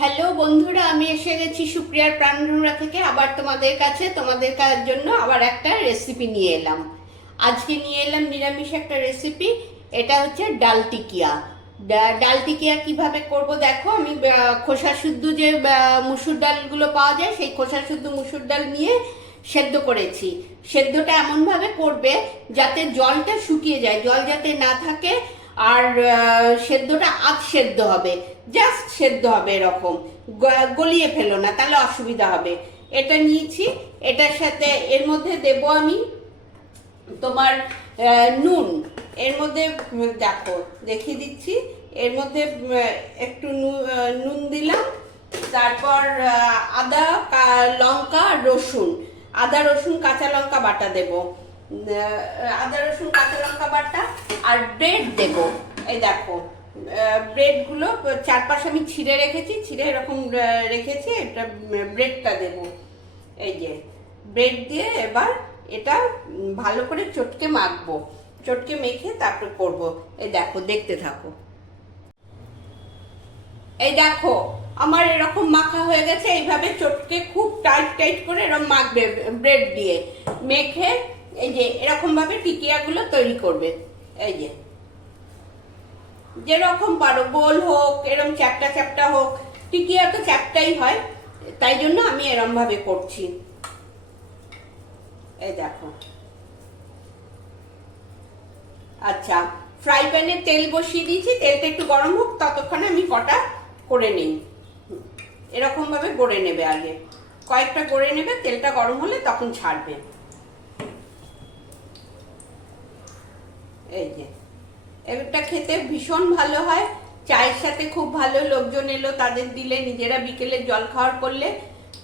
Hello বন্ধুরা, আমি এসে গেছি সুপ্রিয়ার প্রাণভরা থেকে আবার তোমাদের কাছে তোমাদের জন্য আবার একটা রেসিপি নিয়ে এলাম। আজকে নিয়ে এলাম নিরামিষ একটা রেসিপি। এটা হচ্ছে ডাল টিকিয়া। ডাল টিকিয়া কিভাবে করব দেখো। আমি খোসা শুদ্ধ যে মুসুর ডালগুলো পাওয়া যায় সেই খোসা শুদ্ধ মুসুর ডাল নিয়ে সেদ্ধ করেছি। সেদ্ধটা এমনভাবে করবে যাতে জলটা শুকিয়ে যায়, জল যাতে না থাকে। আর সেদ্ধটা আধ সেদ্ধ হবে, জাস্ট সেদ্ধ হবে, এরকম গলিয়ে ফেলো না, তাহলে অসুবিধা হবে। এটা নিয়েছি। এটার সাথে এর মধ্যে দেব আমি তোমার নুন। এর মধ্যে দেখো দেখিয়ে দিচ্ছি। এর মধ্যে একটু নুন দিলাম। তারপর আদা, লঙ্কা, রসুন, আদা রসুন কাঁচা লঙ্কা বাটা দেব। আদা রসুন কাঁচা লঙ্কা বাটা আর ব্রেড দেব। এই দেখো ব্রেডগুলো চারপাশে আমি ছিঁড়ে রেখেছি, ছিঁড়ে এরকম রেখেছি। এটা ব্রেডটা দেব। এই যে ব্রেড দিয়ে এবার এটা ভালো করে চটকে মাখবো। চটকে মেখে তারপর করব। এই দেখো, দেখতে থাকো। এই দেখো আমার এরকম মাখা হয়ে গেছে। এইভাবে চটকে খুব টাইট টাইট করে এরকম মাখবে ব্রেড দিয়ে মেখে। এই যে এরকম ভাবে টিকিয়াগুলো তৈরি করবে। এই যে যেরকম পারো, গোল হোক, এরকম চ্যাপটা চ্যাপটা হোক। টিকিয়া তো চ্যাপটাই হয়, তাই জন্য আমি এরকম ভাবে করছি। এই দেখো। আচ্ছা, ফ্রাই প্যানে তেল বসিয়ে দিয়েছি। তেলটা একটু গরম হোক, ততক্ষণে আমি কটা করে নিই। এরকম ভাবে গড়ে নেবে, আগে কয়েকটা গড়ে নেবে। তেলটা গরম হলে তখন ছাড়বে। এই যে এটা খেতে ভীষণ ভালো হয়, চায়ের সাথে খুব ভালো। লোকজন এলো তাদের দিলে, নিজেরা বিকেলে জল খাওয়ার করলে,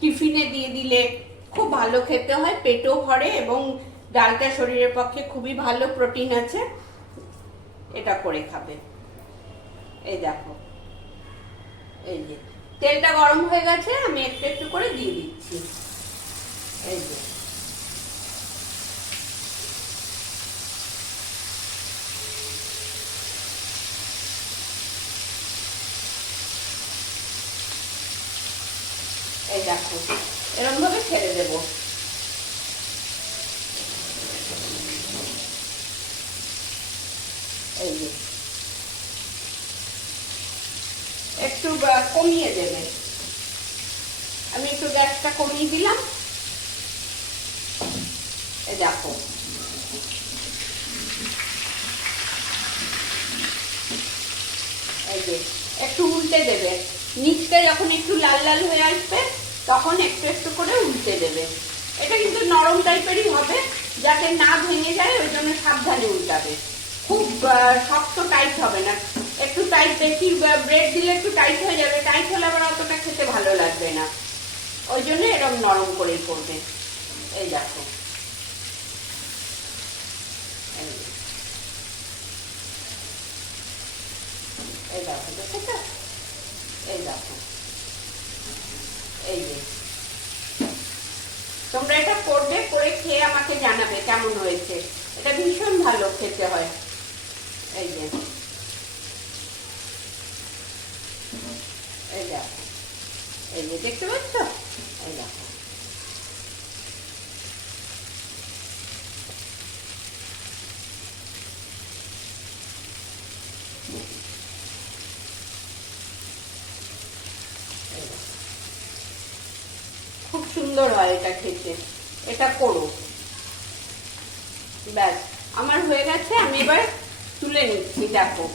টিফিনে দিয়ে দিলে খুব ভালো খেতে হয়, পেটও ভরে এবং ডালটা শরীরের পক্ষে খুবই ভালো, প্রোটিন আছে। এটা করে খাবে। এই দেখো, এই যে তেলটা গরম হয়ে গেছে, আমি একটু একটু করে দিয়ে দিচ্ছি। এই যে এই দেখো এরকম ভাবে ছেড়ে দেবো। এই যে একটু কমিয়ে দেবে। আমি একটু গ্যাসটা কমিয়ে দিলাম। এই দেখো এই যে একটু উল্টে দেবে। নিচটা যখন একটু লাল লাল হয়ে আসবে তখন একটু একটু করে উল্টে দেবে। এটা কিন্তু নরম টাইপেরই হবে, যাতে না ভেঙে যায়, ওই জন্য সাবধানে উল্টাবে। খুব শক্ত টাইট হবে না, একটু টাইট। বেশি ব্রেড দিলে একটু টাইট হয়ে যাবে, টাইট হলে আবার অতটা খেতে ভালো লাগবে না। ওই জন্য এরকম নরম করেই করবে। এই দেখো, এই দেখো, দেখেছো? এই দেখো, এই যে তোমরা এটা করবে, করে খেয়ে আমাকে জানাবে কেমন হয়েছে। এটা ভীষণ ভালো খেতে হয়। এই যে এই দেখো, এই যে দেখতে পাচ্ছ? এই দেখো খুব সুন্দর হয় এটা খেতে। এটা করো। ব্যাস আমার হয়ে গেছে, আমি এবার তুলে নিচ্ছি। দেখো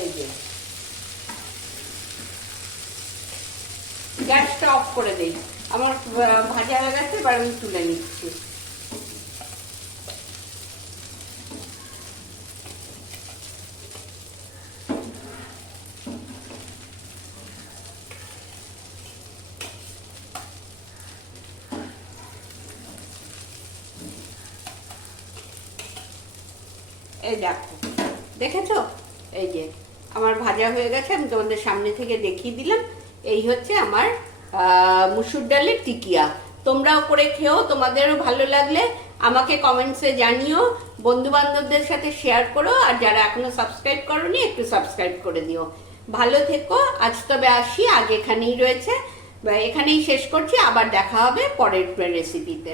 এই যে গ্যাসটা অফ করে দেই। আমার ভাজা হয়ে গেছে, এবার আমি তুলে নিচ্ছি। এই দেখো, দেখেছো? এই যে আমার ভাজা হয়ে গেছে, আমি তোমাদের সামনে থেকে দেখিয়ে দিলাম। এই হচ্ছে আমার মুসুর ডালের টিকিয়া। তোমরাও করে খেও, তোমাদেরও ভালো লাগলে আমাকে কমেন্টসে জানিও, বন্ধু বান্ধবদের সাথে শেয়ার করো, আর যারা এখনো সাবস্ক্রাইব করোনি একটু সাবস্ক্রাইব করে দিও। ভালো থেকো। আজ তবে আসি, আজ এখানেই রয়েছে, এখানেই শেষ করছি। আবার দেখা হবে পরের রেসিপিতে।